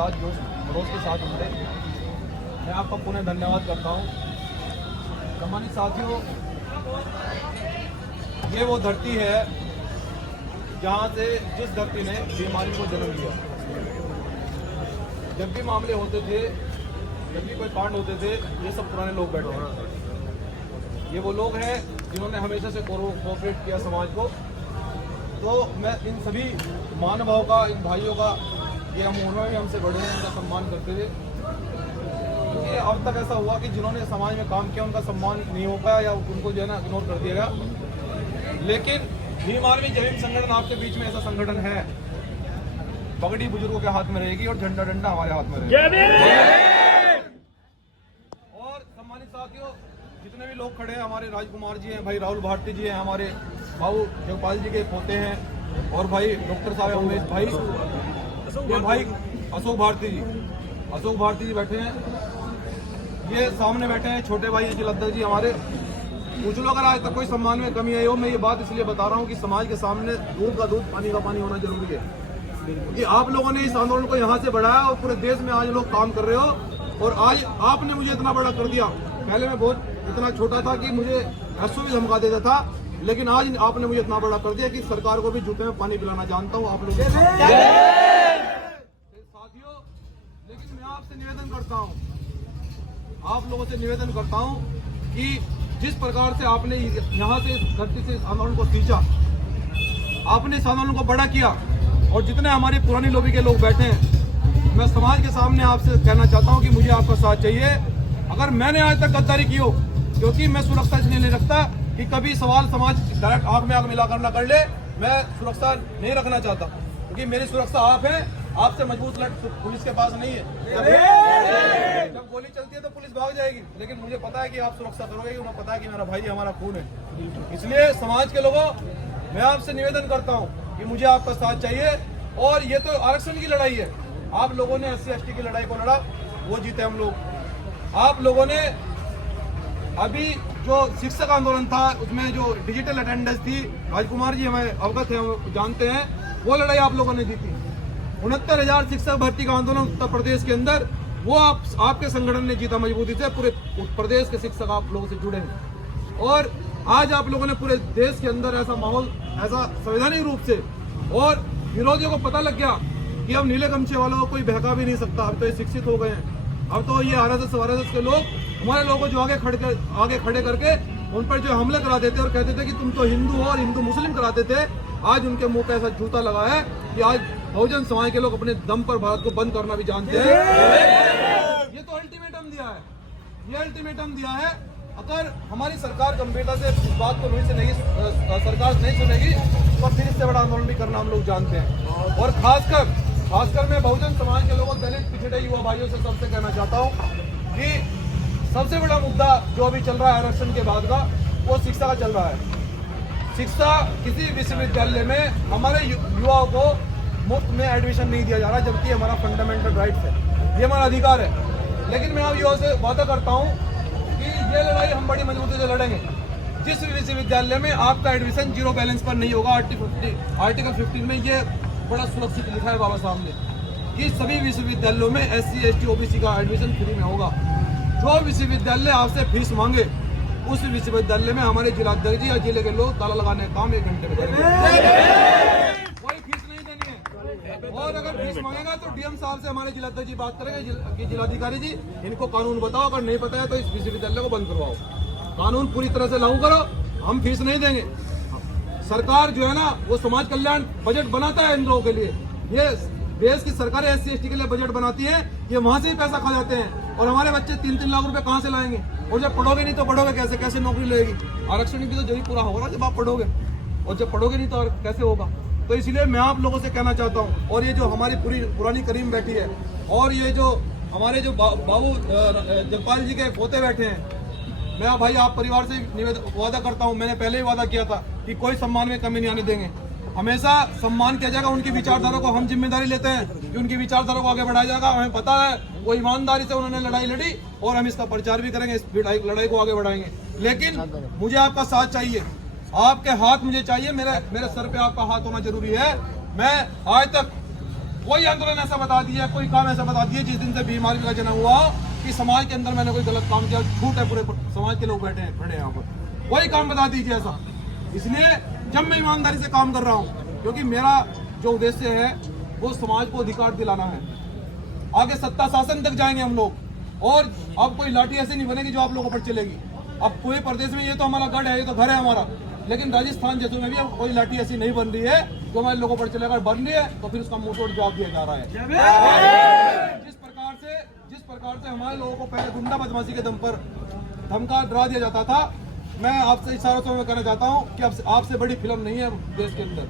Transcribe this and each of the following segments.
साथ जो पड़ोस के साथ जुड़े, मैं आपका पुनः धन्यवाद करता हूँ। सम्मानित साथियों, ये वो धरती है जहाँ से जिस धरती ने बीमारी को जन्म दिया। जब भी मामले होते थे, जब भी कोई कांड होते थे, ये सब पुराने लोग बैठे हैं। ये वो लोग हैं जिन्होंने हमेशा से कोऑपरेट किया समाज को। तो मैं इन सभी महानुभावों का, इन भाइयों का, ये हम उन्होंने हमसे बड़े हैं, उनका सम्मान करते हुए, क्योंकि अब तक ऐसा हुआ कि जिन्होंने समाज में काम किया उनका सम्मान नहीं हो पाया या उनको जो है ना इग्नोर कर दिया गया। लेकिन भीम आर्मी जय भीम संगठन आपके बीच में ऐसा संगठन है, पगड़ी बुजुर्गों के हाथ में रहेगी और झंडा डंडा हमारे हाथ में रहेगा। और सम्मानित साथियों, जितने भी लोग खड़े हैं, हमारे राजकुमार जी हैं, भाई राहुल भारती जी हैं, हमारे भाऊ जगपाल जी के पोते हैं, और भाई डॉक्टर साहब उमेश भाई, ये भाई अशोक भारती जी बैठे हैं, ये सामने बैठे हैं छोटे भाई जिलाध्यक्ष जी हमारे। पूछ लो अगर आज तक कोई सम्मान में कमी आई हो, मैं ये बात इसलिए बता रहा हूँ कि समाज के सामने दूध का दूध, पानी का पानी होना जरूरी है। कि आप लोगों ने इस आंदोलन को यहाँ से बढ़ाया और पूरे देश में आज लोग काम कर रहे हो, और आज आपने मुझे इतना बड़ा कर दिया। पहले मैं बहुत इतना छोटा था कि मुझे एसओ भी धमका देता था, लेकिन आज आपने मुझे इतना बड़ा कर दिया कि सरकार को भी जूते में पानी पिलाना जानता हूँ आप लोगों साथियों। लेकिन मैं आपसे निवेदन करता हूँ, आप लोगों से निवेदन करता हूँ कि जिस प्रकार से आपने यहाँ से धरती से इस आंदोलन को खींचा, आपने इस आंदोलन को बड़ा किया, और जितने हमारी पुरानी लोबी के लोग बैठे हैं, मैं समाज के सामने आपसे कहना चाहता हूँ कि मुझे आपका साथ चाहिए। अगर मैंने आज तक गद्दारी की हो, क्योंकि मैं सुरक्षा इसलिए नहीं रखता कि कभी सवाल समाज डायरेक्ट आंख में आंख मिलाकर ना कर ले, मैं सुरक्षा नहीं रखना चाहता, क्योंकि मेरी सुरक्षा आप है, आपसे मजबूत लट पुलिस के पास नहीं है। जब गोली चलती है तो पुलिस भाग जाएगी, लेकिन मुझे पता है कि आप सुरक्षा करोगे, उन्हें पता है कि मेरा भाई हमारा खून है। इसलिए समाज के लोगों, मैं आपसे निवेदन करता हूँ कि मुझे आपका साथ चाहिए। और ये तो आरक्षण की लड़ाई है, आप लोगों ने SC/ST की लड़ाई को लड़ा, वो जीते हम लोग। आप लोगों ने अभी जो शिक्षक आंदोलन था, उसमें जो डिजिटल अटेंडेंस थी, राजकुमार जी हमें अवगत है, जानते हैं, वो लड़ाई आप लोगों ने जीती। 69,000 शिक्षक भर्ती का आंदोलन उत्तर प्रदेश के अंदर, वो आपके संगठन ने जीता मजबूती से। पूरे प्रदेश के शिक्षक आप लोगों से जुड़े हैं, और आज आप लोगों ने पूरे देश के अंदर ऐसा माहौल, ऐसा संवैधानिक रूप से, और विरोधियों को पता लग गया कि अब नीले गमछे वालों को कोई बहका भी नहीं सकता। अब तो ये शिक्षित हो गए हैं। अब तो ये RSS के लोग हमारे लोगों को जो आगे खड़े करके उन पर जो हमले कराते थे और कहते थे कि तुम तो हिंदू हो और हिंदू मुस्लिम कराते थे, आज उनके मुंह पे ऐसा जूता लगा है कि आज बहुजन समाज के लोग अपने दम पर भारत को बंद करना भी जानते हैं। ये तो अल्टीमेटम दिया है, ये अल्टीमेटम दिया है। अगर हमारी सरकार गंभीरता से इस बात को सरकार नहीं सुनेगी, तो फिर इससे बड़ा आंदोलन भी करना हम लोग जानते हैं। और खासकर मैं बहुजन समाज के लोगों, दलित पिछड़े युवा भाइयों से सबसे कहना चाहता हूँ कि सबसे बड़ा मुद्दा जो अभी चल रहा है आरक्षण के बाद का, वो शिक्षा का चल रहा है। शिक्षा, किसी विश्वविद्यालय में हमारे युवाओं को मुफ्त में एडमिशन नहीं दिया जा रहा, जबकि हमारा फंडामेंटल राइट है, ये हमारा अधिकार है। लेकिन मैं अब युवाओं से वादा करता हूँ कि ये लड़ाई हम बड़ी मजबूती से लड़ेंगे। जिस विश्वविद्यालय में आपका एडमिशन 0 बैलेंस पर नहीं होगा, आर्टिकल 15 में ये बड़ा सुरक्षित लिखा है बाबा साहब ने, कि सभी विश्वविद्यालयों में SC/ST OBC का एडमिशन फ्री में होगा। जो विश्वविद्यालय आपसे फीस मांगे, उस विश्वविद्यालय में हमारे जिलाध्यक्ष जी या जिले के लोग ताला लगाने का काम 1 घंटे में करेंगे। कोई फीस नहीं देनी है, और अगर फीस मांगेगा तो DM साहब से हमारे जिलाध्यक्ष जी बात करेंगे कि जिलाधिकारी जी, इनको कानून बताओ, अगर नहीं पता है तो इस विश्वविद्यालय को बंद करवाओ, कानून पूरी तरह से लागू करो, हम फीस नहीं देंगे। सरकार जो है ना, वो समाज कल्याण बजट बनाता है इन लोगों के लिए। ये देश की सरकारें SC/ST के लिए बजट बनाती है, ये वहां से ही पैसा खा जाते हैं, और हमारे बच्चे 3-3 लाख रुपए कहां से लाएंगे? और जब पढ़ोगे नहीं तो बढ़ोगे कैसे नौकरी लेगी? आरक्षण भी तो जरूरी पूरा होगा जब आप पढ़ोगे, और जब पढ़ोगे नहीं तो कैसे होगा? तो इसलिए मैं आप लोगों से कहना चाहता हूँ, और ये जो हमारी पूरी पुरानी करीम बैठी है, और ये जो हमारे जो बाबू जगपाल जी के पोते बैठे हैं, मैं भाई आप परिवार से वादा करता हूँ, मैंने पहले ही वादा किया था कि कोई सम्मान में कमी नहीं आने देंगे, हमेशा सम्मान किया जाएगा। उनकी विचारधारा को हम जिम्मेदारी लेते हैं कि उनकी विचारधारा को आगे बढ़ाया जाएगा। हमें पता है वो ईमानदारी से उन्होंने लड़ाई लड़ी, और हम इसका प्रचार भी करेंगे, इस लड़ाई को आगे बढ़ाएंगे। लेकिन मुझे आपका साथ चाहिए, आपके हाथ मुझे चाहिए, मेरे सर पे आपका हाथ होना जरूरी है। मैं आज तक कोई आंदोलन ऐसा बता दिया, कोई काम ऐसा बता दिया जिस दिन से बीमारी का जन्म हुआ कि समाज के अंदर मैंने कोई गलत काम किया, झूठ है, पूरे समाज के लोग बैठे हैं खड़े यहाँ पर, कोई काम बता दीजिए ऐसा। इसलिए जब मैं ईमानदारी से काम कर रहा हूँ, क्योंकि मेरा जो उद्देश्य है वो समाज को अधिकार दिलाना है, आगे सत्ता शासन तक जाएंगे हम लोग। और अब कोई लाठी ऐसी नहीं बनेगी जो आप लोगों पर चलेगी। अब कोई प्रदेश में ये तो हमारा गढ़ है, ये तो घर है हमारा, लेकिन राजस्थान जैसे में भी अब कोई लाठी ऐसी नहीं बन रही है जो हमारे लोगों पर चलेगा। बन रही है तो फिर उसका मुंह तोड़ जवाब दिया जा रहा है। जिस प्रकार से हमारे लोगों को पहले गुंडा बदमाशी के दम पर धमका डरा दिया जाता था, मैं आपसे इशारों से मैं कहना चाहता हूँ कि आपसे बड़ी फिल्म नहीं है देश के अंदर।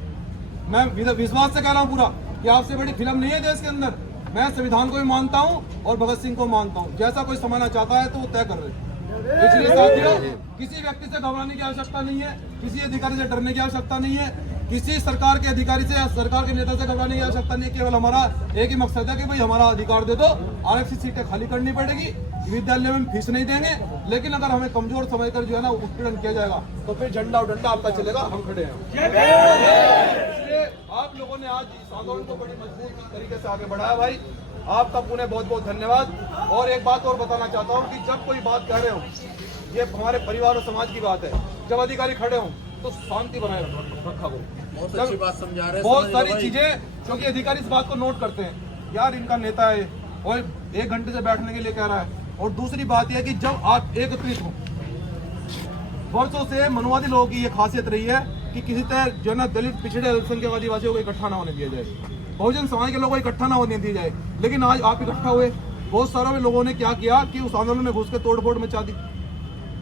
मैं विश्वास से कह रहा हूँ पूरा कि आपसे बड़ी फिल्म नहीं है देश के अंदर। मैं संविधान को भी मानता हूँ और भगत सिंह को मानता हूँ। जैसा कोई समाना चाहता है तो वो तय कर रहे। इसलिए साथियों, किसी व्यक्ति से घबराने की आवश्यकता नहीं है, किसी अधिकारी से डरने की आवश्यकता नहीं है, किसी सरकार के अधिकारी से या सरकार के नेता से घबराने की आवश्यकता नहीं है। केवल हमारा एक ही मकसद है कि भाई हमारा अधिकार दे दो, आरक्षित सीटें खाली करनी पड़ेगी, विद्यालय में फीस नहीं देंगे, लेकिन अगर हमें कमजोर समझकर जो है ना उत्पीड़न किया जाएगा तो फिर झंडा डंडा आपका चलेगा, हम खड़े हैं। इसलिए आप लोगों ने आज इस आंदोलन को बड़ी मजबूत तरीके से आगे बढ़ाया भाई, आपका पुनः बहुत बहुत धन्यवाद। और एक बात और बताना चाहता हूँ कि जब कोई बात कह रहे हो, ये हमारे परिवार और समाज की बात है, जब अधिकारी खड़े हों तो शांति बनाए रखा हो। बहुत अच्छी बात समझा रहे हैं, बहुत सारी चीजें, क्योंकि अधिकारी इस बात को नोट करते हैं, यार इनका नेता है और 1 घंटे से बैठने के लिए कह रहा है। और दूसरी बात यह है कि जब आप एकत्रित हो, वर्षों से मनुवादी लोगों की ये खासियत रही है कि किसी तरह जो है ना दलित पिछड़े अल्पसंख्यक आदिवासियों को इकट्ठा ना होने दिया जाए, बहुजन समाज के लोगों को इकट्ठा ना होने दिया जाए। लेकिन आज आप इकट्ठा हुए, बहुत सारे लोगों ने क्या किया कि उस आंदोलन में घुस के तोड़फोड़ मचा दी।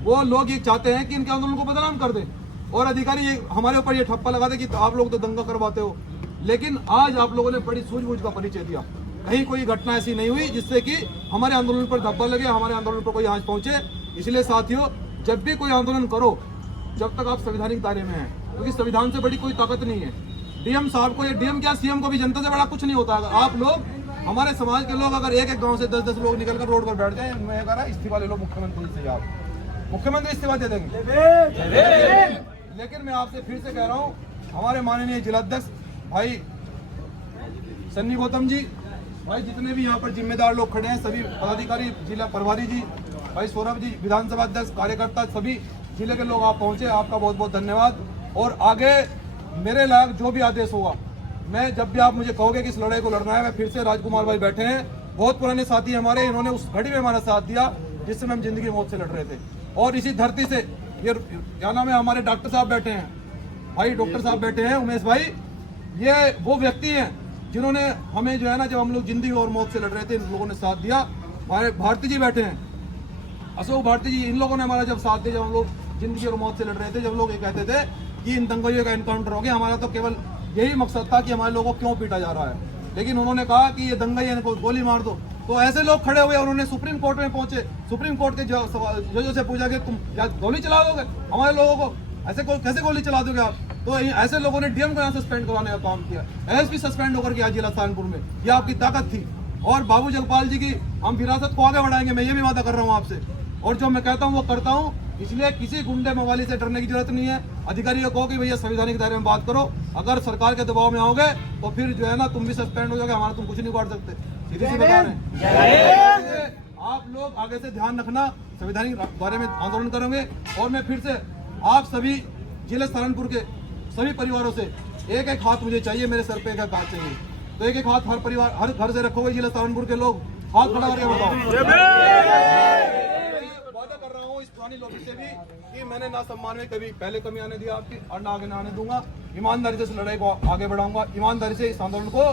वो लोग ये चाहते हैं कि इनके आंदोलन को बदनाम कर दें और अधिकारी ये हमारे ऊपर ये ठप्पा लगा दे कि आप लोग तो दंगा करवाते हो। लेकिन आज आप लोगों ने बड़ी सूझबूझ का परिचय दिया, कहीं कोई घटना ऐसी नहीं हुई जिससे कि हमारे आंदोलन पर धब्बा लगे, हमारे आंदोलन पर कोई आंच पहुंचे। इसलिए साथियों, जब भी कोई आंदोलन करो, जब तक आप संवैधानिक दायरे में हैं, क्योंकि संविधान से बड़ी कोई ताकत नहीं है। डीएम साहब को, ये डीएम क्या सीएम को भी जनता से बड़ा कुछ नहीं होता। अगर आप लोग, हमारे समाज के लोग अगर एक एक गांव से 10-10 लोग निकलकर रोड पर बैठ जाए, मैं कह रहा इस्तीफा ले लो मुख्यमंत्री से, आप मुख्यमंत्री इस्तीफा दे देंगे। लेकिन मैं आपसे फिर से कह रहा हूँ, हमारे माननीय जिलाध्यक्ष भाई सन्नी गौतम जी, भाई जितने भी यहाँ पर जिम्मेदार लोग खड़े हैं, सभी पदाधिकारी, जिला प्रभारी जी, भाई सौरभ जी, विधानसभा अध्यक्ष, कार्यकर्ता, सभी जिले के लोग आप पहुंचे, आपका बहुत बहुत धन्यवाद। और आगे मेरे लायक जो भी आदेश होगा, मैं जब भी आप मुझे कहोगे कि इस लड़ाई को लड़ना है, मैं फिर से, राजकुमार भाई बैठे हैं, बहुत पुराने साथी हमारे, इन्होंने उस घड़ी में हमारा साथ दिया जिस समय हम जिंदगी मौत से लड़ रहे थे। और इसी धरती से ये क्या नाम है, हमारे डॉक्टर साहब बैठे हैं, भाई डॉक्टर साहब बैठे हैं, उमेश भाई, ये वो व्यक्ति हैं जिन्होंने हमें जो है ना, जब हम लोग जिंदगी और मौत से लड़ रहे थे, इन लोगों ने साथ दिया। हमारे भारती जी बैठे हैं, अशोक भारती जी, इन लोगों ने हमारा जब साथ दिया, जब हम लोग जिंदगी और मौत से लड़ रहे थे, जब लोग ये कहते थे कि इन दंगइयों का एनकाउंटर हो गया, हमारा तो केवल यही मकसद था कि हमारे लोगों को क्यों पीटा जा रहा है। लेकिन उन्होंने कहा कि ये दंगई इनको गोली मार दो, तो ऐसे लोग खड़े हुए, उन्होंने सुप्रीम कोर्ट में पहुंचे, सुप्रीम कोर्ट के जजों से पूछा कि तुम क्या गोली चला दोगे हमारे लोगों को, ऐसे कैसे गोली चला दोगे आप। तो ऐसे लोगों ने डीएम को यहाँ सस्पेंड करवाने का काम किया, एसपी सस्पेंड होकर गया जिला सहारनपुर में, ये आपकी ताकत थी। और बाबू जगपाल जी की हम विरासत को आगे बढ़ाएंगे, मैं ये भी वादा कर रहा हूँ आपसे, और जो मैं कहता हूँ वो करता हूँ। इसलिए किसी गुंडे मवाली से डरने की जरूरत नहीं है। अधिकारी को कहो कि भैया संवैधानिक दायरे में बात करो, अगर सरकार के दबाव में आओगे तो फिर जो है ना तुम भी सस्पेंड हो जाओगे, हमारा तुम कुछ नहीं कर सकते, सीधी सी बता रहे हैं। आप लोग आगे से ध्यान रखना, संवैधानिक बारे में आंदोलन करेंगे। और मैं फिर से आप सभी जिले सहारनपुर के सभी परिवारों से एक एक हाथ मुझे चाहिए, मेरे सर पे एक एक हाथ चाहिए, तो एक एक हाथ हर परिवार, हर घर से रखोगे। जिला सहारनपुर के लोग हाथ खड़ा करके बताओ। वादा कर रहा हूँ इस पुरानी लॉबी से भी कि मैंने ना सम्मान में कभी पहले कमी आने दिया आपकी, और ना आगे ना आने दूंगा। ईमानदारी से इस लड़ाई को आगे बढ़ाऊंगा, ईमानदारी से इस आंदोलन को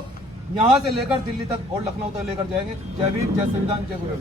यहाँ से लेकर दिल्ली तक और लखनऊ तक लेकर जाएंगे। जय भीम, जय संविधान, जय गुरु।